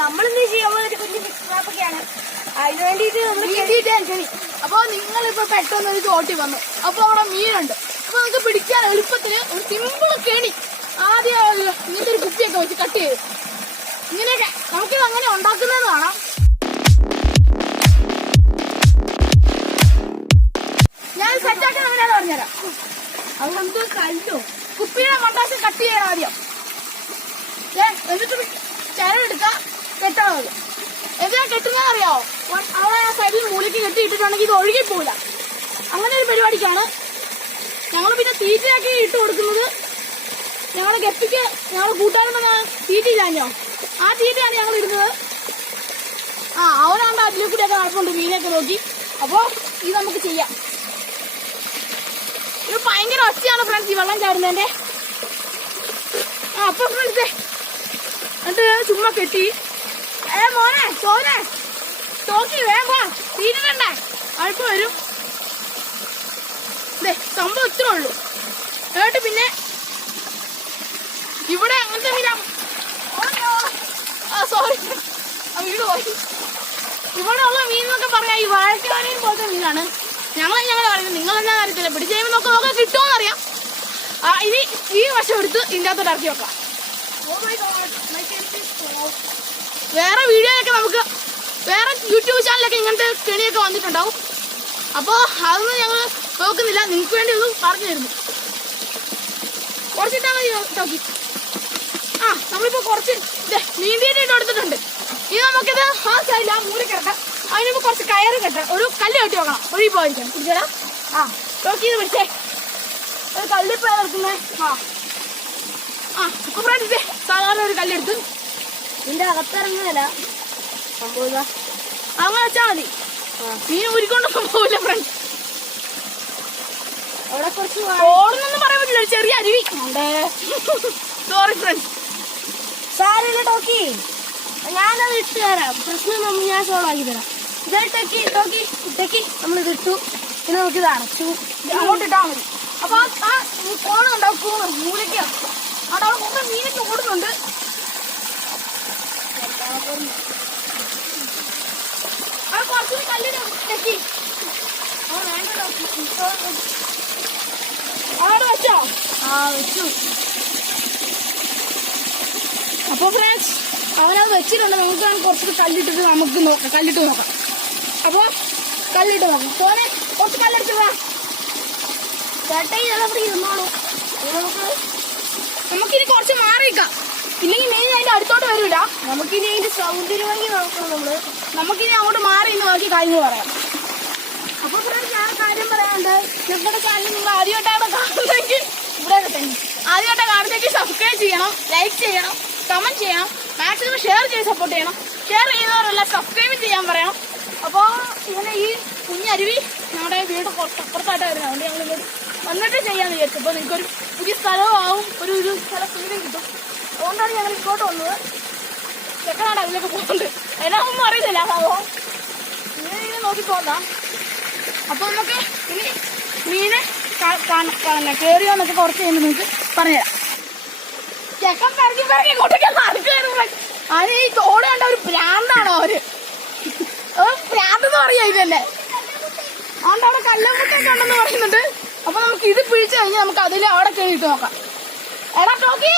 നമ്മളിന്ന് ചെയ്യാൻ പോകുന്ന കുഞ്ഞു ഫിഷ് അതിന് വേണ്ടിയിട്ട് അപ്പൊ നിങ്ങളിപ്പോ പെട്ടെന്ന് ഒരു ചോട്ടി വന്നു. അപ്പൊ അവിടെ മീനുണ്ട്. അപ്പൊ നമുക്ക് പിടിക്കാൻ എളുപ്പത്തിന് ഒരു സിമ്പിൾ കെണി ആദ്യം ഇങ്ങനത്തെ ഒരു കുപ്പിയൊക്കെ വെച്ച് കട്ട് ചെയ്ത് ഇങ്ങനെയൊക്കെ നമുക്കിത് അങ്ങനെ ഉണ്ടാക്കുന്നതെന്ന് കാണാം. ഞാൻ സെറ്റാക്കാൻ അങ്ങനെയാന്ന് പറഞ്ഞുതരാം. അത് നമുക്ക് കല്ലോ കുപ്പിയുടെ മണ്ടാശം കട്ട് ചെയ്യണം ആദ്യം. എന്നിട്ട് ചരടെടുക്കാം, കെട്ടണം. അത് എന്തിനാ കെട്ടുന്നതെന്ന് അറിയാവോ? അവിടെ ആ സൈഡിൽ മൂലയ്ക്ക് കെട്ടിയിട്ടിട്ടുണ്ടെങ്കിൽ ഇത് ഒഴുകിപ്പോവില്ല. അങ്ങനെ ഒരു പരിപാടിക്കാണ് ഞങ്ങൾ പിന്നെ തീറ്റയാക്കി ഇട്ട് കൊടുക്കുന്നത്. ഞങ്ങളുടെ ഗപ്പിക്ക് ഞങ്ങൾ കൂട്ടാറുണ്ടെന്ന് തീറ്റയില്ലാഞ്ഞോ, ആ തീറ്റയാണ് ഞങ്ങൾ ഇടുന്നത്. അവനാണ്ട് അതിലെ കൂടെയൊക്കെ നടപ്പുണ്ട് മീനൊക്കെ നോക്കി. അപ്പോൾ ഇത് നമുക്ക് ചെയ്യാം. ഇത് ഭയങ്കര ഒച്ചയാണ് ഫ്രണ്ട്സ് ഈ വെള്ളം ചാടുന്നതിന്റെ. അപ്പൊ ഫ്രണ്ട്സേ എന്നിട്ട് ചുമ്മാ കെട്ടി മോനെ ചോനെ ചോക്കി വേഗം തീരണ്ടേ, അഴുപ്പ് വരും. സംഭവം ഇത്രേ ഉള്ളൂ. എന്നിട്ട് പിന്നെ ഇവിടെ അങ്ങനത്തെ മീനാ, സോറി വീട് പോയി. ഇവിടെ ഉള്ള മീൻ എന്നൊക്കെ പറയാം ഈ വാഴക്കാരയും പോലത്തെ മീനാണ്. ഞങ്ങളെ പറയുന്നത്, നിങ്ങളെന്നാ അറിയത്തില്ല. പിടിച്ച് കഴിയുമ്പോൾ നോക്കാൻ കിട്ടുമോന്നറിയാം. ഇനി ഈ വശം എടുത്ത് ഇതിൻ്റെ അകത്തോട്ട് ഇറക്കി വെക്കാം. വേറെ വീഡിയോയൊക്കെ നമുക്ക് വേറെ യൂട്യൂബ് ചാനലൊക്കെ ഇങ്ങനത്തെ കെണിയൊക്കെ വന്നിട്ടുണ്ടാവും. അപ്പോൾ അതൊന്നും ഞങ്ങൾ നോക്കുന്നില്ല, നിങ്ങൾക്ക് വേണ്ടി ഒന്ന് പറഞ്ഞു തരുന്നു. കുറച്ചിട്ടാൽ മതി നോക്കി. നമ്മളിപ്പോൾ കുറച്ച് മീൻതീറ്റ ഇട്ട് കൊടുത്തിട്ടുണ്ട്. ഇനി നമുക്കിത് ആ സൈഡിൽ ആ മൂല കിടക്കാം. അതിനിപ്പോൾ കുറച്ച് കയറ് കെട്ടാം, ഒരു കല്ല് കെട്ടി വെക്കണം, ഒഴുകി പോയിരിക്കാം. പിടിച്ചേരാ നോക്കി ഇത് പിടിച്ചേ. ഒരു കല്ലിപ്പോൾ എടുക്കുന്നേ. ഇപ്പൊ ഫ്രണ്ട്സ് സാധാരണ ഒരു കല്ലെടുത്ത് ഇതിന്റെ അകത്തിറങ്ങുന്നില്ല സംഭവം. അങ്ങനെ വെച്ചാൽ മതി, മീൻ ഉരുക്കൊണ്ടൊന്നും പോവില്ല ഫ്രണ്ട്സ്. അവിടെ കുറച്ച് ഓടുന്നൊന്നും പറയാൻ പറ്റില്ല, ഒരു ചെറിയ അരുവി ഉണ്ട്. Sorry friends. സാരില്ല ടോക്കി, ഞാനത് ഇട്ട് തരാം. പ്രശ്നം ഞാൻ സോൾവ് ആക്കി തരാം. ഇതായി ടെക്കി ടോക്കി ടെക്കി നമ്മളിത് ഇട്ടു. പിന്നെ നമുക്കിത് അടച്ചു അങ്ങോട്ട് ഇട്ടാൽ മതി. അപ്പൊ ആ കോണുണ്ടാവും മൂലയ്ക്ക് അവിടെ കുറെ മീനൊക്കെ ഓടുന്നുണ്ട്. അത് കുറച്ചുകൂടി കല്ലിന് ടെക്കി അവിടെ വെച്ചോ? വെച്ചു. അപ്പൊ ഫ്രണ്ട്സ് അവനത് വെച്ചിട്ടുണ്ട്. നമുക്ക് കുറച്ച് കല്ലിട്ടിട്ട് നമുക്ക് നോക്കാം, കല്ലിട്ട് നോക്കാം. അപ്പൊ കല്ലിട്ട് നോക്കാം. പോനെ കുറച്ച് കല്ലെടുത്തിടാ. ചേട്ടായി അതവിടെ ഇരുന്നോളൂ. നമുക്കിനി കുറച്ച് മാറിയിക്കാം, ഇല്ലെങ്കിൽ മെയിൻ അതിന്റെ അടുത്തോട്ട് വരൂല. നമുക്കിനി അതിന്റെ സൗന്ദര്യമായി നോക്കണം. നമുക്കിനി അങ്ങോട്ട് മാറി ഇന്ന് ബാക്കി കാര്യങ്ങൾ പറയാം. അപ്പൊ ഫ്രണ്ട്സ് ഞാൻ കാര്യം പറയാനുണ്ട്. ഞങ്ങളുടെ ചാനൽ നിങ്ങൾ ആദ്യമായിട്ടാണ് കാണുന്നതെങ്കിൽ ഇവിടെ തന്നെ ആദ്യമായിട്ടാണ് കാണുന്നതെങ്കിൽ സബ്സ്ക്രൈബ് ചെയ്യണം, ലൈക്ക് ചെയ്യണം, കമന്റ് ചെയ്യണം, മാക്സിമം ഷെയർ ചെയ്ത് സപ്പോർട്ട് ചെയ്യണം. ഷെയർ ചെയ്യുന്നവരെല്ലാം സബ്സ്ക്രൈബ് ചെയ്യാൻ പറയണം. അപ്പോൾ ഇങ്ങനെ ഈ കുഞ്ഞരുവി ഞങ്ങളുടെ വീട് കുറച്ച് അപ്പുറത്തായിട്ട് വരുന്നത്. അതുകൊണ്ട് ഞങ്ങൾ ഇങ്ങോട്ട് വന്നിട്ട് ചെയ്യാമെന്ന് വിചാരിച്ചു. അപ്പോൾ നിങ്ങൾക്കൊരു പുതിയ സ്ഥലവും ആവും, ഒരു സ്ഥല ഫീലിംഗ് കിട്ടും. അതുകൊണ്ടാണ് ഞങ്ങൾ ഇങ്ങോട്ട് വന്നത്. ചെക്കനാട് അതിലൊക്കെ പോകുന്നുണ്ട്, എന്നാ ഒന്നും അറിയത്തില്ല. അപ്പോൾ ഇങ്ങനെ നോക്കി പോകാം. അപ്പോൾ നമുക്ക് ഇനി മീനെ കയറിയോന്നൊക്കെ കുറച്ച് കഴിയുമ്പോൾ നിങ്ങൾക്ക് പറഞ്ഞുതരാം. ചെക്കൻ പിറകി ഇങ്ങോട്ടൊക്കെ നടക്കുമായിരുന്നു. അതിന് ഈ തോട് കണ്ട ഒരു ഭ്രാന്താണോ അവര്? ഭ്രാന്തെന്ന് പറയാ ഇതല്ലേ. അതുകൊണ്ട് അവിടെ കല്ലമ്പുട്ടൊക്കെ ഉണ്ടെന്ന് പറയുന്നുണ്ട്. അപ്പൊ നമുക്ക് ഇത് പിടിച്ചു കഴിഞ്ഞാൽ നമുക്ക് അതിൽ അവിടെ കയറിയിട്ട് നോക്കാം. എടാ ടോക്കി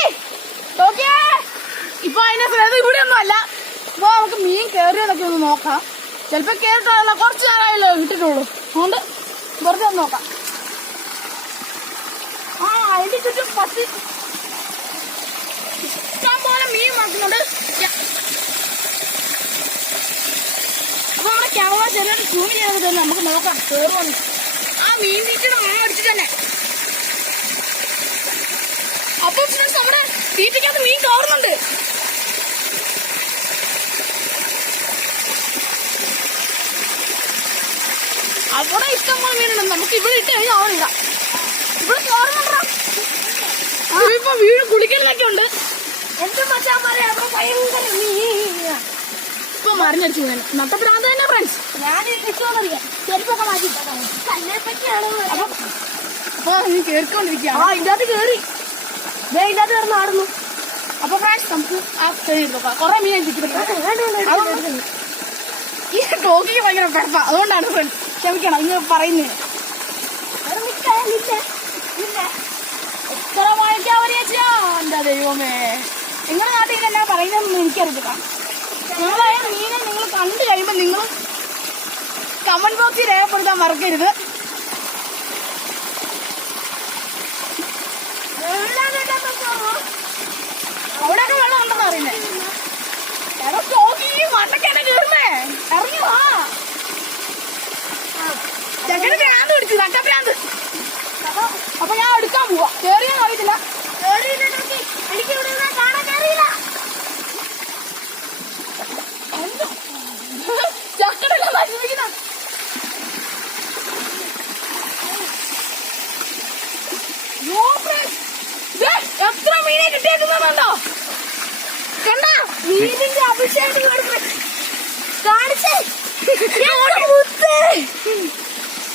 ടോക്കിയേ, ഇപ്പൊ അതിന്റെ ശ്രദ്ധ ഇവിടെ ഒന്നും അല്ല. ഇപ്പൊ നമുക്ക് മീൻ കയറിയതൊക്കെ ഒന്ന് നോക്കാം. ചിലപ്പോ കയറിട്ടുള്ള കുറച്ച് നേരമായല്ലോ ഇട്ടിട്ടുള്ളൂ. അതുകൊണ്ട് വെറുതെ ഒന്ന് നോക്കാം. അതിന്റെ ചുറ്റും ഇഷ്ടം പോലെ മീൻ മാറ്റുന്നുണ്ട്. അപ്പൊ നമ്മുടെ ക്യാമറ ചെറിയൊരു സൂം ചെയ്ത് തന്നെ നമുക്ക് നോക്കാം കയറുവാണ്. ആ മീൻ തീറ്റയുടെ മണം അടിച്ചിട്ട് തന്നെ. അപ്പൊ ഫ്രണ്ട്സ് നമ്മുടെ തീറ്റയ്ക്കകത്ത് മീൻ കയറുന്നുണ്ട്. അവിടെ ഇഷ്ടം പോലെ മീനുണ്ട്. നമുക്ക് ഇവിടെ ഇട്ട് കഴിഞ്ഞാൽ അവിടെ ഇടാം. ഇവിടെ കയറുന്നുണ്ടോ? ഇപ്പൊ വീട് കുളിക്കലൊക്കെ ഉണ്ട്. എന്ത് മച്ചാൻ പറയാം, ഭയങ്കര മീനാ. ഇപ്പൊ മറിഞ്ഞടിച്ചു ഞാൻ നട്ടപ്രാന്ത് തന്നെ ഫ്രണ്ട്സ്. ഞാൻ ഇഷ്ടമറിയാം, ചെരുപ്പൊക്കെ മാറ്റി കല്ലിനെ പറ്റിയാണ്. അപ്പൊ നീ കേറിക്കൊണ്ടിരിക്കുക. ഇതിനകത്ത് കയറി ഇതിനകത്ത് കിടന്ന് ആടുന്നു. അപ്പൊ ഫ്രണ്ട്സ് നമുക്ക് ആ ചെടി എടുത്തോക്കാം. കുറെ മീൻ ചിക്കിട്ടുണ്ട്. ഈ ടോക്കിക്ക് ഭയങ്കര പെടപ്പ, അതുകൊണ്ടാണ് ഫ്രണ്ട്സ് ക്ഷമിക്കണം ഇങ്ങനെ പറയുന്നത്. എത്ര വാങ്ങിക്കാൻ വരിക എന്താ ദൈവമേ, നിങ്ങളുടെ നാട്ടിൽ എന്നാ പറയുന്നതെന്ന് എനിക്കറിയില്ല. നിങ്ങളായ മീനെ നിങ്ങൾ കണ്ടു കഴിയുമ്പോൾ നിങ്ങൾ കമന്റ് ബോക്സിൽ രേഖപ്പെടുത്താൻ മറക്കരുത്. അവിടെയൊക്കെ വെള്ളം ഉണ്ടെന്ന് അറിയുന്നേ. മണ്ടക്കേണ്ട കീറുന്നേ, ഇറങ്ങി വാ. ചെക്കന് ഭ്രാന്ത് പിടിച്ചു, നട്ടഭ്രാന്ത്. അപ്പൊ ഞാൻ എടുക്കാൻ പോവാ. കേറിയാൻ അറിയത്തില്ല. എനിക്ക് ഇവിടെ കാണാൻ കയറിയില്ല. ചക്കടെല്ലാം നശിപ്പിക്കുന്ന എത്ര മീനെ കിട്ടിയേക്കുന്നുണ്ടോ? കണ്ട മീനിന്റെ അഭിഷേകം കാണിച്ചേ.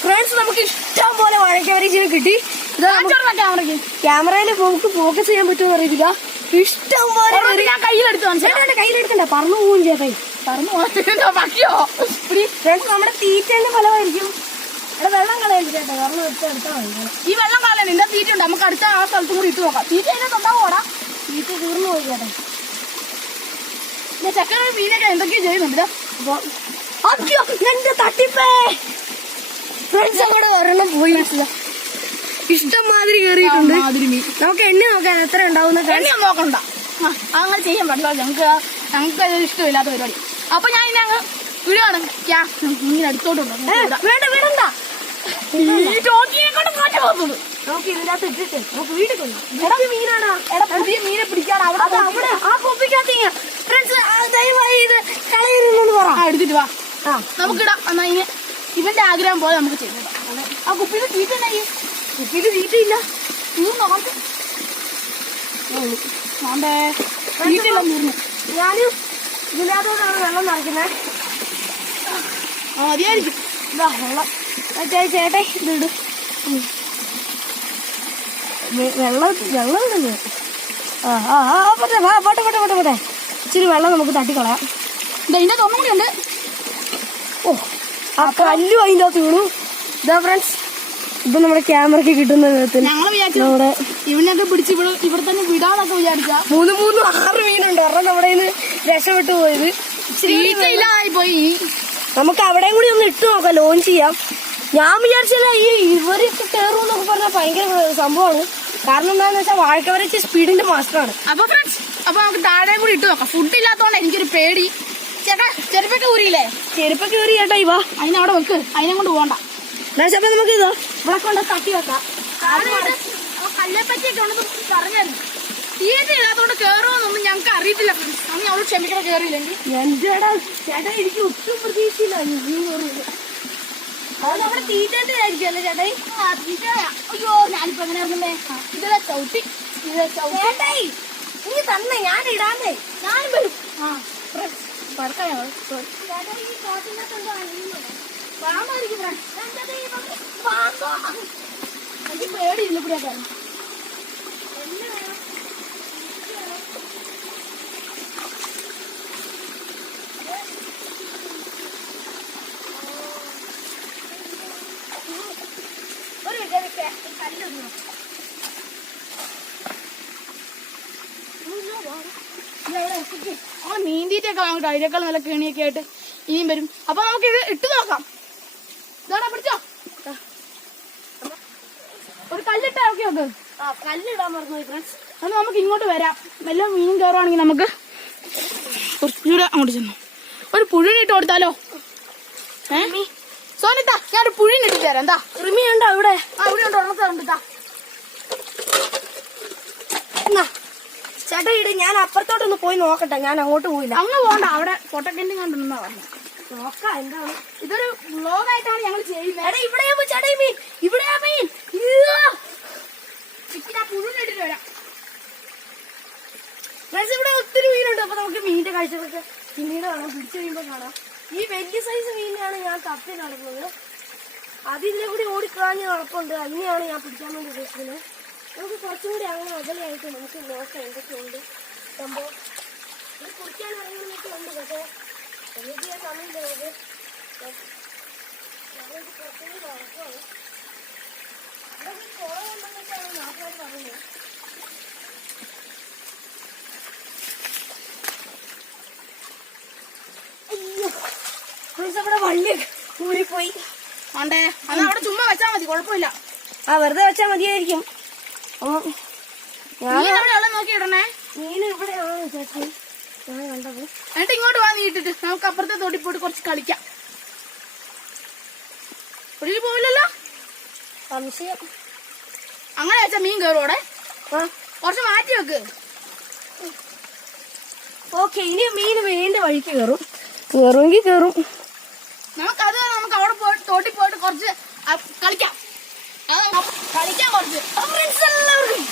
ഫ്രണ്ട്സ് നമുക്ക് ഇഷ്ടം പോലെ വാഴക്കവരീച്ചിനെ കിട്ടി. ക്യാമറയിൽ നമുക്ക് ഫോക്കസ് ചെയ്യാൻ പറ്റുമെന്ന് അറിയത്തില്ല. ഇഷ്ടം പോലെ ഞാൻ കയ്യിലെടുത്ത് കയ്യിലെടുക്കണ്ട, പറന്നു പോവും ചേട്ടാ. പറഞ്ഞു ബാക്കിയോ? ഫ്രണ്ട്സ് നമ്മുടെ തീറ്റേന്റെ ഫലമായിരിക്കും. ഇവിടെ വെള്ളം കളയണ്ട ചേട്ടാ, വെള്ളം എടുത്താൽ മതി. ഈ വെള്ളം കളയണം. ഇതിന്റെ തീറ്റ ഉണ്ട്, നമുക്ക് അടുത്ത ആ സ്ഥലത്തും കൂടി ഇട്ട് നോക്കാം. തീറ്റ അതിനകത്ത് ഉണ്ടാവോടാ? തീറ്റ തീർന്നു പോയി ചേട്ടാ. ചക്കര മീനൊക്കെ എന്തൊക്കെയോ ചെയ്യുന്നുണ്ട്. എന്റെ തട്ടിപ്പേ ഫ്രണ്ട്സ് അങ്ങോട്ട് ഒരെണ്ണം പോയി. ഇഷ്ടം മാതിരി കയറിയിട്ടുണ്ട്. നമുക്ക് എണ്ണി നോക്കാൻ എത്ര ഉണ്ടാവുന്ന എണ്ണ നോക്കണ്ട, അങ്ങനെ ചെയ്യാൻ പാടില്ല. ഞങ്ങൾക്ക് അത് ഇഷ്ടമില്ലാത്ത പരിപാടി. അപ്പൊ ഞാൻ ഇനി അങ്ങ് വീടാണ് ഇങ്ങനെ അടുത്തോട്ടുണ്ടോ? വേണ്ട വേണ്ട, ഈ ടോക്കിയെ കൊണ്ട് മാറ്റി പോകുന്നുള്ളൂ. നമുക്ക് ഇതിനകത്ത് ഇട്ടിട്ട് നമുക്ക് വീട്ടിൽ കൊണ്ടു. മീനാണ് പുതിയ മീനെ പിടിക്കാൻ അവിടെ ആ കൊപ്പിക്കകത്ത്. ഫ്രണ്ട്സ് ദയവായി ഇത് കളയരുതെന്ന് പറ. എടുത്തിട്ട് വാ, നമുക്കിടാം. എന്നാ ഇനി ഇവന്റെ ആഗ്രഹം പോലെ നമുക്ക് ചെയ്തോളാം. ആ കുപ്പിയിൽ തീറ്റ ഉണ്ടായി. കുപ്പിയിൽ തീറ്റയില്ല. നോക്കേ തീറ്റെല്ലാം തീർന്നു. ഞാനും ഇതിനകത്തോടാണ് വെള്ളം നിറയ്ക്കുന്നത്. മതിയായിരിക്കും. ഇതാ വെള്ളം ചേട്ടേ, ഇതിട്. വെള്ളം ഇടുന്നു. പോട്ടെ. ഇച്ചിരി വെള്ളം നമുക്ക് തട്ടിക്കളയാം. ഇതിന്റെ തൊന്നും കൂടി ഉണ്ട്. ഓ, ആ കല്ലും അതിൻ്റെ അകത്ത് വീണു. ഇതാ ഫ്രണ്ട്സ്, ഇപ്പൊ നമ്മുടെ ക്യാമറയ്ക്ക് കിട്ടുന്ന വിധത്തിൽ ഞങ്ങൾ വിചാരിച്ചു ഇവനൊക്കെ പിടിച്ച് ഇവിടെ തന്നെ വിടാന്നൊക്കെ വിചാരിച്ച 6 മീനുണ്ട്. ഒരെണ്ണം നമ്മുടെ രക്ഷപ്പെട്ടു പോയത്. ഇല്ലാതായി പോയി. നമുക്ക് അവിടെയും കൂടി ഒന്ന് ഇട്ട് നോക്കാം, ലോഞ്ച് ചെയ്യാം. ഞാൻ വിചാരിച്ചില്ല ഇവരൊക്കെ കയറും എന്നൊക്കെ പറഞ്ഞാൽ ഭയങ്കര സംഭവമാണ്. കാരണം എന്താണെന്ന് വെച്ചാൽ വാഴക്കവരച്ച് സ്പീഡിന്റെ മാസ്റ്ററാണ്. അപ്പൊ ഫ്രണ്ട്സ്, അപ്പൊ നമുക്ക് താഴെ കൂടി ഇട്ട് നോക്കാം. ഫുഡ് ഇല്ലാത്തോണ്ട് എനിക്കൊരു പേടി. ചേട്ടാ ചെരുപ്പൊക്കെ ഊരിയില്ലേ? ചെരുപ്പൊക്കെ ഊരി ചേട്ടാ. ഇവ അതിനവിടെ വെക്ക്, അതിനെ കൊണ്ട് പോകണ്ട. അപ്പൊ നമുക്ക് ഇതോ ഇവിടെ കൊണ്ട് തട്ടി വെക്കാം. കല്ലെ പറ്റിയൊക്കെ ഉണ്ടെന്ന് പറഞ്ഞായിരുന്നു. തീയതി ഇല്ലാത്തോണ്ട് കേറുമെന്നൊന്നും ഞങ്ങൾക്ക് അറിയത്തില്ല. അന്ന് അവളോട് ക്ഷമിക്കണം, കേറിയില്ലെങ്കിൽ. ചേട്ടാ എനിക്ക് ഒട്ടും പ്രതീക്ഷയില്ല. അത് നമ്മുടെ തീറ്റേന്റെ ആയിരിക്കും അല്ലേ ചേട്ടായി? അയ്യോ, ഞാനിപ്പോ എങ്ങനെ ഇറങ്ങുന്നേ? ഇതിലെ ചവിട്ടി ചേട്ടായി നീ തന്നെ, ഞാൻ ഇടാന്നേ. ഞാനും വരും. എനിക്ക് പേടിയില്ല ഇവിടെ കാരണം. നീന്തിട്ടൊക്കെ വാങ്ങിട്ട് അതിനേക്കാൾ നല്ല കെണിയൊക്കെ ആയിട്ട് ഇനിയും വരും. അപ്പൊ നമുക്ക് ഇത് ഇട്ട് നോക്കാം. ഇതാടാ പിടിച്ചോ. ഒരു കല്ലിട്ടാ ഓക്കെ നോക്ക്. കല്ലിടാൻ മറന്നു ഫ്രണ്ട്സ്. അത് നമുക്ക് ഇങ്ങോട്ട് വരാം. എല്ലാം മീൻ കയറുവാണെങ്കിൽ നമുക്ക് കുറച്ചുകൂടെ അങ്ങോട്ട് ചെന്നു ഒരു പുഴുവിനിട്ട് കൊടുത്താലോ? സോനിത്ത, ഞാനൊരു പുഴുവിനിട്ട് തരാം. എന്താ റിമിയുണ്ടോ അവിടെ? ഇവിടെ ഉണ്ട്, ഉണർത്തുണ്ട്. ചേട്ടാ ഇട്, ഞാൻ അപ്പുറത്തോട്ടൊന്ന് പോയി നോക്കട്ടെ. ഞാൻ അങ്ങോട്ട് പോയില്ല. അങ്ങ് പോകണ്ട, അവിടെ ഫോട്ടോക്കെന്റും കണ്ടെന്നാ പറഞ്ഞു. നോക്കാം എന്താണ്. ഇതൊരു വ്ലോഗായിട്ടാണ് ഞങ്ങൾ ചെയ്യുന്നത്. ഇവിടെയാ ചേട്ടാ മീൻ, ഇവിടെയാ മീൻ. പുഴുവിനിട്ടിട്ട് വരാം. ഇവിടെ ഒത്തിരി മീനുണ്ട്. അപ്പൊ നമുക്ക് മീനിന്റെ കാഴ്ചകളൊക്കെ പിന്നീട് കാണാം, പിടിച്ചു കഴിയുമ്പോൾ കാണാം. ഈ വലിയ സൈസ് മീനിനെയാണ് ഞാൻ തപ്പി നടക്കുന്നത്. അതിനെ കൂടി ഓടിക്കളഞ്ഞ് നടപ്പുണ്ട്. അതിനെയാണ് ഞാൻ പിടിക്കാൻ വേണ്ടി ഉദ്ദേശിക്കുന്നത്. നമുക്ക് കുറച്ചും കൂടി അങ്ങനെ അകലെയായിട്ട് നമുക്ക് നോക്കാം എന്തൊക്കെയുണ്ട് സംഭവം. ഉണ്ട്, പക്ഷേ എനിക്ക് ചെയ്യാൻ സമയമില്ല. നമുക്ക് കുറച്ചുകൂടി നടക്കുവാണ്. ഇവിടെ കുറവുണ്ടെന്നൊക്കെയാണ് നാട്ടുകാർ പറയുന്നത്. അയ്യോ, അവിടെ വള്ളിയൊക്കെ ഊരിപ്പോയി. ആണ്ടേ അത് അവിടെ ചുമ്മാ വെച്ചാൽ മതി, കുഴപ്പമില്ല. വെറുതെ വെച്ചാൽ മതിയായിരിക്കും. നോക്കി ഇടണേ. മീൻ ഇവിടെയാണ് ചേച്ചി ഞാൻ കണ്ടത്. എന്നിട്ട് ഇങ്ങോട്ട് വാ നീട്ടിട്ട് നമുക്ക് അപ്പുറത്തെ തോട്ടി പോയിട്ട് കുറച്ച് കളിക്കാം. ഒഴുകി പോവില്ലല്ലോ? സംശയം. അങ്ങനെ വെച്ചാ മീൻ കയറുവോടെ? കുറച്ച് മാറ്റി വെക്ക്. ഓക്കെ, ഇനി മീൻ വേണ്ട വഴിക്ക് കയറുമെങ്കിൽ കയറും. നമുക്കത് നമുക്ക് അവിടെ പോയിട്ട് തോട്ടി പോയിട്ട് കുറച്ച് കളിക്കാം. കളിക്കാം കുറച്ച്. എല്ലാവർക്കും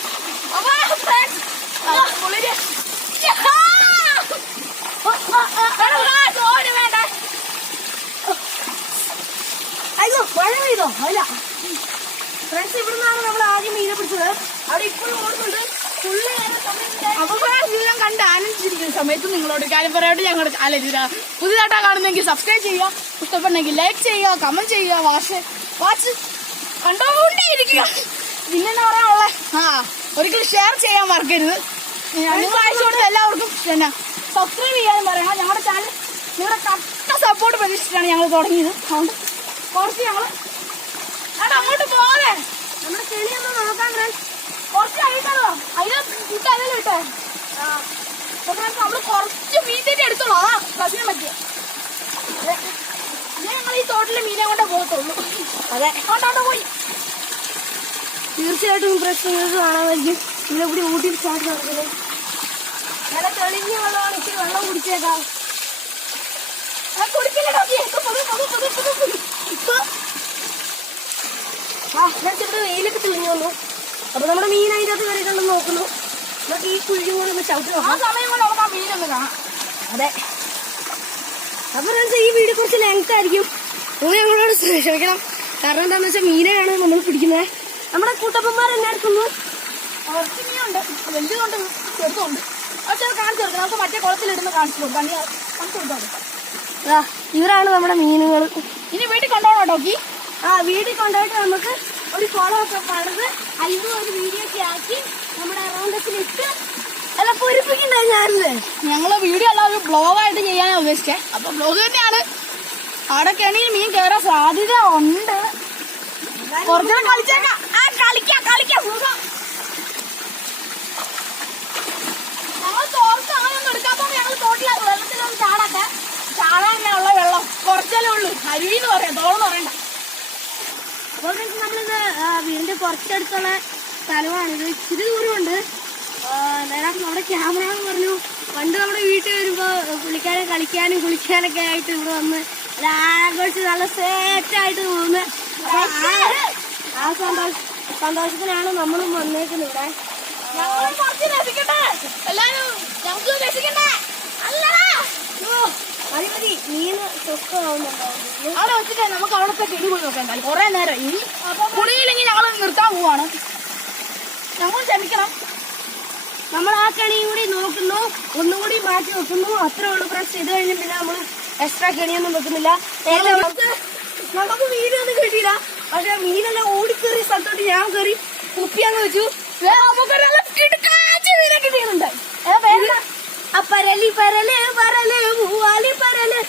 അയ്യോ, മഴ പെയ്തോ? അല്ല ഫ്രണ്ട്സ്, ഇവിടുന്നാണ് നമ്മൾ ആദ്യം മീനെ പിടിച്ചത്. അവിടെ ഇപ്പോഴും ഓടുന്നുണ്ട്. അപ്പൊ ഞാൻ കണ്ട് ആനന്ദിച്ചിരിക്കുന്ന സമയത്ത് നിങ്ങളോട് കാര്യം പറയാനായിട്ട് ഞങ്ങളുടെ ചാനൽ പുതിയതായിട്ടാ കാണുന്നെങ്കിൽ സബ്സ്ക്രൈബ് ചെയ്യുക, ഇഷ്ടപ്പെടണമെങ്കിൽ ലൈക്ക് ചെയ്യുക, കമന്റ് ചെയ്യുക, വാച്ച് കണ്ടോണ്ടേയിരിക്കുക. പിന്നെന്താ പറയാനുള്ളേ, ഒരിക്കലും ഷെയർ ചെയ്യാൻ മറക്കരുത്. നിങ്ങൾ അയച്ചു കൊടുത്ത എല്ലാവർക്കും പിന്നെ സബ്സ്ക്രൈബ് ചെയ്യാനും പറയണം. ഞങ്ങളുടെ ചാനൽ നിങ്ങളുടെ കട്ട സപ്പോർട്ട് പ്രതീക്ഷിച്ചിട്ടാണ് ഞങ്ങൾ തുടങ്ങിയത്. അതുകൊണ്ട് കുറച്ച് ഞങ്ങൾ അങ്ങോട്ട് പോകാതെ നമ്മുടെ ചെളിയൊന്ന് നോക്കാൻ ഫ്രണ്ട്സ്. കുറച്ച് അഴിക്കാണോ? അതിന് വിട്ടല്ലോ വിട്ടേ. നമ്മള് കുറച്ച് മീൻ തെറ്റി എടുത്തോളൂ. പ്രശ്നം പറ്റിയ ഞങ്ങൾ ഈ തോട്ടിലെ മീനെ കൊണ്ടേ പോകത്തുള്ളൂ. അതെ, അങ്ങോട്ടോട്ട് പോയി. തീർച്ചയായിട്ടും ഫ്രണ്ട്സ് നിങ്ങൾക്ക് കാണാമായിരിക്കും ഇവിടെ കൂടി ഊട്ടിയിൽ ചാടി നടക്കുന്നത്. നല്ല തെളിഞ്ഞ വെള്ളമാണ്. ഇച്ചിരി വെള്ളം കുടിച്ചേക്കാം. ഫ്രണ്ട്സ്, ഇവിടെ വെയിലൊക്കെ തെളിഞ്ഞു വന്നു. അപ്പൊ നമ്മുടെ മീൻ അതിൻ്റെ അകത്ത് കയറിയിട്ടുണ്ടെന്ന് നോക്കുന്നു. നമുക്ക് ഈ കുഴിയും കൂടെ ഒന്ന് ചവിട്ടി നോക്കാം. ആ സമയം കൊണ്ട് നമുക്ക് ആ മീനൊന്ന് കാണാം. അതെ, അപ്പൊ ഫ്രണ്ട്സ് ഈ വീഡിയോ കുറച്ച് ലെങ്ത് ആയിരിക്കും. നിങ്ങൾ ഞങ്ങളോട് ക്ഷമിക്കണം. കാരണം എന്താണെന്ന് വെച്ചാൽ മീനെയാണ് നമ്മൾ പിടിക്കുന്നത്. നമ്മുടെ കൂട്ടപ്പന്മാർ എന്നെ എടുക്കുന്നു. കുറച്ച് മീനുണ്ട്, വലുതുണ്ട്, ചെറുതുണ്ട്. പക്ഷെ അത് കാണിച്ചു കൊടുക്കാം. നമുക്ക് മറ്റേ കുളത്തിലിടുന്ന കാണിച്ചു കൊടുക്കാം. കാണിച്ചു കൊടുക്കാം. ഇവരാണ് നമ്മുടെ മീനുകൾ. ഇനി വീട്ടിൽ കൊണ്ടുപോകണം ഡോക്കി. വീട്ടിൽ കൊണ്ടുപോയിട്ട് നമുക്ക് ഒരു കുളമൊക്കെ പണിത് അതിന് ഒരു വീഡിയോ ഒക്കെ ആക്കി നമ്മുടെ അറൗണ്ടസിലിട്ട് എല്ലാം പൊരിപ്പിക്കണ്ടായി. ഞാനില്ലേ ഞങ്ങള് വീഡിയോ അല്ല ഒരു ബ്ലോഗായിട്ട് ചെയ്യാനാണ് ഉദ്ദേശിച്ചത്. അപ്പൊ ബ്ലോഗ് തന്നെയാണ്. അവിടെ കിണയിൽ മീൻ കയറാൻ സാധ്യത ഉണ്ട്. കുറച്ചുകൂടെ കളിച്ചേക്കാം. കളിക്കാം. ഞങ്ങൾ തോർത്ത് അങ്ങനെയൊന്നും എടുക്കാത്തോണ്ട് ഞങ്ങൾ തോട്ടിലാണ് വെള്ളത്തിലൊന്നും ചാടാനല്ലേ ഉള്ള വെള്ളം കുറച്ചല്ലേ ഉള്ളൂ. അരുവിന്ന് പറയാം, തോളെന്ന് പറയണ്ട. അപ്പോൾ നമ്മളിന്ന് വീടിന്റെ കുറച്ചടുത്തുള്ള സ്ഥലമാണിത്. ഇച്ചിരി ദൂരമുണ്ട്. നമ്മുടെ ക്യാമറ പറഞ്ഞു പണ്ട് നമ്മുടെ വീട്ടിൽ വരുമ്പോ പുള്ളിക്കാരൻ കളിക്കാനും കുളിക്കാനൊക്കെ ആയിട്ട് ഇവിടെ വന്ന് ആഘോഷിച്ച് നല്ല സേഫായിട്ട് പോകുന്ന ആ സന്തോഷത്തിലാണ് നമ്മളും വന്നേക്കുന്നത്. ഇവിടെ മതി മീന് സ്വസ്ഥമാവുന്നുണ്ടാവും. അവിടെ വെച്ചിട്ട് നമുക്ക് അവിടത്തെ കിടി പോയി നോക്കാം. കുറെ നേരം ഇനി കുളിയില്ലെങ്കിൽ ഞങ്ങൾ നിർത്താൻ പോവാണ്. ഞങ്ങൾ ക്ഷമിക്കണം. നമ്മൾ ആ കെണിയും കൂടി നോക്കുന്നു, ഒന്നുകൂടി മാറ്റി വെക്കുന്നു. അത്രേ ഉള്ളൂ ഫ്രണ്ട്സ്. ഇത് കഴിഞ്ഞ് പിന്നെ നമ്മൾ എക്സ്ട്രാ കെണിയൊന്നും വെക്കുന്നില്ല. നമുക്ക് മീനൊന്നും കിട്ടിയില്ല. പക്ഷെ മീനെല്ലാം ഓടിക്കേറിയ സ്ഥലത്തോട്ട് ഞാൻ കയറി കുപ്പിയാന്ന് വെച്ചു. മീനെ കിട്ടിയിട്ടുണ്ട്. പരലി പരല് പരല് മൂവാലി പരല്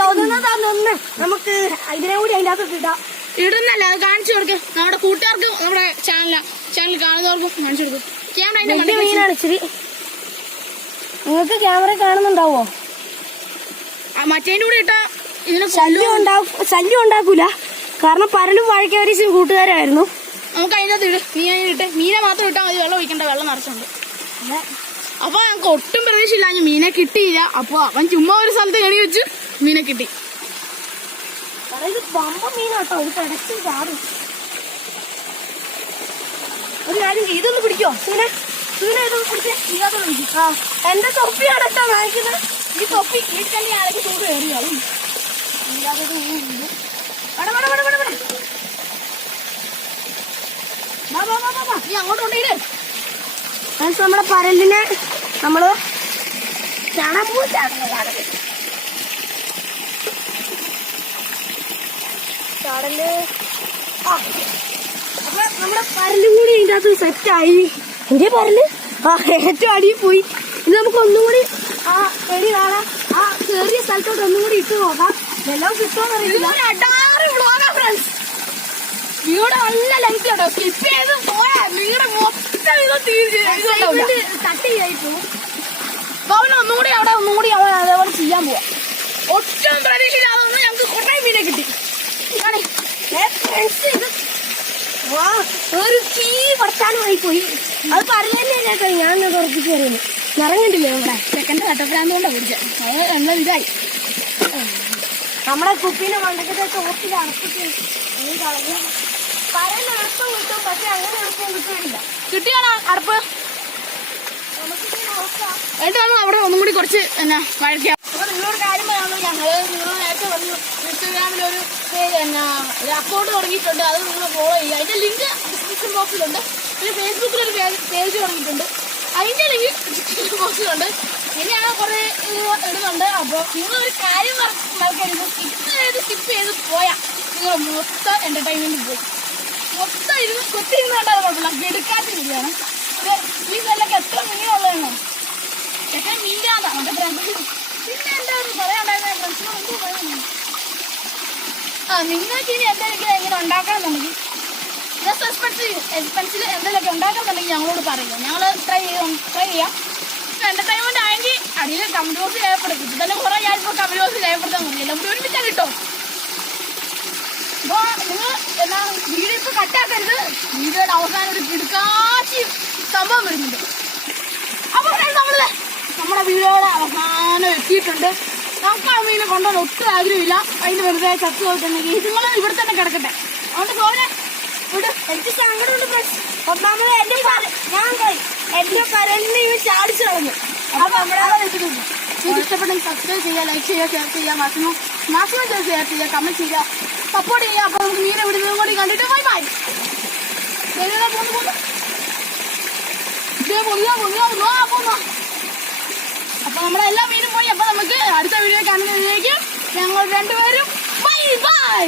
തോന്നുന്നതാന്നൊന്ന് നമുക്ക് ഇതിനെ കൂടി അതിൻ്റെ അകത്ത് ഇടാം. ഇടുന്നല്ല, അത് കാണിച്ചു കൊടുക്കും. നമ്മുടെ കൂട്ടുകാർക്കും നമ്മുടെ ചാനൽ കാണുന്നവർക്കും കാണിച്ചു കൊടുക്കും. ക്യാമറ മീനാണ് ഇച്ചിരി. നിങ്ങൾക്ക് ക്യാമറ കാണുന്നുണ്ടാവോ? മറ്റേന്റെ കൂടെ ഇട്ടാ ഇതിന് ശല്യം ഉണ്ടാക്കൂല. കാരണം പരലും വാഴക്കവരീശും കൂട്ടുകാരായിരുന്നു. നമുക്ക് അതിനകത്ത് ഇട്ട് മീനെ മാത്രം ഇട്ടാൽ മതി. വെള്ളം ഒഴിക്കണ്ട, വെള്ളം നിറച്ചുണ്ട്. അപ്പൊ ഞങ്ങൾക്ക് ഒട്ടും പ്രതീക്ഷയില്ല. ഞാൻ മീനെ കിട്ടിയില്ല. അപ്പൊ അവൻ ചുമ്മാ ഒരു സ്ഥലത്ത് കണി വെച്ച് മീനെ കിട്ടി. ഇത് പമ്പ മീനാട്ടോ. ഇത് കിടച്ച് ചാടും. ഒരു കാര്യം ഇതൊന്ന് പിടിക്കോ സീനെ? ഇതൊന്ന് പിടിച്ചേ. ഇതൊന്ന് പിടിക്കും. എന്റെ തൊപ്പിയാണ് കേട്ടോ വാങ്ങിക്കുന്നത്. ഈ തൊപ്പി വീട്ടിൽ ആൾക്ക് ചൂട് കയറിയാലും നീ അങ്ങോട്ട് കൊണ്ടിട്ട് നമ്മുടെ പരലിനെ നമ്മള് ചാടാൻ പോകും ചാടല്. അപ്പൊ നമ്മുടെ പരലും കൂടി ഇതിന്റെ അകത്ത് സെറ്റായി. എന്റെ പരല് ഏറ്റവും അടിയിൽ പോയി. ഇത് നമുക്ക് ഒന്നുകൂടി ആ എടി നാളെ ആ ചെറിയ സ്ഥലത്തോട്ട് ഒന്നുകൂടി ഇട്ട് നോക്കാം. വെള്ളം കിട്ടുമോന്നറിയില്ല. വീട് നല്ല ലെങ്ത് കേട്ടോ. സ്കിപ്പ് ചെയ്ത് പോയാ വീട് മൊത്തം ഇത് തട്ടി കഴിച്ചു. ഒന്നുകൂടി അവിടെ അതേപോലെ ചെയ്യാൻ പോവാ. ഒട്ടും പ്രതീക്ഷയില്ലാതെ ഞങ്ങൾക്ക് കുറെ മീനെ കിട്ടി. ഒരു തീ വർത്താനമായി പോയി. അത് പറയുന്നതന്നെ കേട്ടോ. ഞാൻ ഉറപ്പിച്ച് പറയുന്നു. നിറങ്ങിട്ടില്ലേ നമ്മുടെ സെക്കൻഡ് കട്ടപ്രാന്തുകൊണ്ടാണ് പിടിച്ചത്. അത് എന്നാൽ ഇതായി നമ്മുടെ കുപ്പീനെ മണ്ടക്കത്തെ തോട്ടിൽ അടപ്പിട്ട് കളഞ്ഞു. പറയുന്ന എളുപ്പം കിട്ടും, പക്ഷെ അങ്ങനെ എളുപ്പം കിട്ടുന്നില്ല. കിട്ടിയാണോ അടപ്പ്? എന്നിട്ട് നമ്മൾ അവിടെ ഒന്നും കൂടി കുറച്ച് എന്നാ വഴക്കാം. അപ്പൊ നിങ്ങളോട് കാര്യം പറയാനുള്ളത്, ഞങ്ങൾ നിങ്ങൾ നേരത്തെ പറഞ്ഞു ഇൻസ്റ്റാഗ്രാമിൽ ഒരു ഒരു അക്കൗണ്ട് തുടങ്ങിയിട്ടുണ്ട്. അത് നിങ്ങൾ ഫോളോ ചെയ്യുക. അതിന്റെ ലിങ്ക് ഡിസ്ക്രിപ്ഷൻ ബോക്സിലുണ്ട്. പിന്നെ ഫേസ്ബുക്കിൽ ഒരു പേജ് തുടങ്ങിയിട്ടുണ്ട്. അതിന്റെ ലിങ്ക് ഡിസ്ക്രിപ്ഷൻ ബോക്സിലുണ്ട്. ഇനിയാണ് കുറെ ഇടുന്നുണ്ട്. അപ്പോൾ നിങ്ങളൊരു കാര്യം മറക്കരുത്. സ്കിപ്പ് ചെയ്ത് പോയാൽ നിങ്ങൾ മൊത്തം എന്റർടൈൻമെന്റ് പോയി. മൊത്തം ഇരുന്ന് കൊത്തിരുന്ന് കണ്ടാൽ കുഴപ്പമില്ല. എടുക്കാത്ത രീതിയാണ്. ഈ നെല്ലൊക്കെ എത്ര മീനുള്ളതാണോ? എത്ര മീനാണ് മറ്റേ ഫ്രണ്ട്സ്. പിന്നെ എന്തായാലും പറയാണ്ടായിരുന്ന ഫ്രണ്ട്സിനോട് എന്തോ പറയുന്നു. നിങ്ങൾക്ക് ഇനി എന്തെങ്കിലും എങ്ങനെ ഉണ്ടാക്കണമെന്നുണ്ടെങ്കിൽ എക്സ്പെൻസിൽ എന്തെങ്കിലുമൊക്കെ ഉണ്ടാക്കണമെന്നുണ്ടെങ്കിൽ ഞങ്ങളോട് പറയുക. ഞങ്ങൾ ട്രൈ ചെയ്യാം. എന്റർടൈൻമെന്റ് ആയെങ്കിൽ അതിൽ കമന്റ് ബോക്സ് രേഖപ്പെടുത്തും. ഇത് തന്നെ കുറെ ഞാനിപ്പോൾ കമന്റ് ബോക്സ് രേഖപ്പെടുത്താൻ പറ്റില്ല. നമുക്ക് ഒരുമിച്ചാൽ കിട്ടും. അപ്പോൾ നിങ്ങൾ എന്നാ വീഡിയോ ഇപ്പോൾ കട്ടാക്കരുത്. വീഡിയോയുടെ അവസാനം ഒരു കിടക്കാച്ചി സംഭവം വരുന്നുണ്ട്. അപ്പോൾ നമ്മുടെ വീഡിയോയുടെ അവസാനം എത്തിയിട്ടുണ്ട്. നമുക്ക് ആ മീനെ കൊണ്ടുപോകാൻ ഒട്ടും ആഗ്രഹമില്ല. അതിന് വെറുതെ ചത്തു പോയിട്ടുണ്ടെങ്കിൽ നിങ്ങൾ ഇവിടെ തന്നെ കിടക്കട്ടെ. അതുകൊണ്ട് പോകണേ ഇവിടെ. എനിക്ക് സങ്കടമുണ്ട് ഫ്രണ്ട്സ്. ഒന്നാമത് എന്റെ പരലിനെ ഇവ ചാടിച്ചു കളഞ്ഞു. അപ്പൊ നമ്മളെ വെച്ചിട്ടുണ്ട്. നിങ്ങൾക്ക് ഇഷ്ടപ്പെട്ടെങ്കിൽ സബ്സ്ക്രൈബ് ചെയ്യുക, ലൈക്ക് ചെയ്യുക, ഷെയർ ചെയ്യുക, മാക്സിമം ഷെയർ ചെയ്യുക, കമന്റ് ചെയ്യുക, സപ്പോർട്ട് ചെയ്യുക. അപ്പൊ നമുക്ക് മീനെ വിടുന്നതും കൂടി കണ്ടിട്ട് ബൈ ബൈ. അപ്പൊ നമ്മളെല്ലാ മീനും പോയി. അപ്പൊ നമുക്ക് അടുത്ത വീഡിയോ കാണുന്നതിലേക്ക് ഞങ്ങൾ രണ്ടുപേരും ബൈ ബൈ.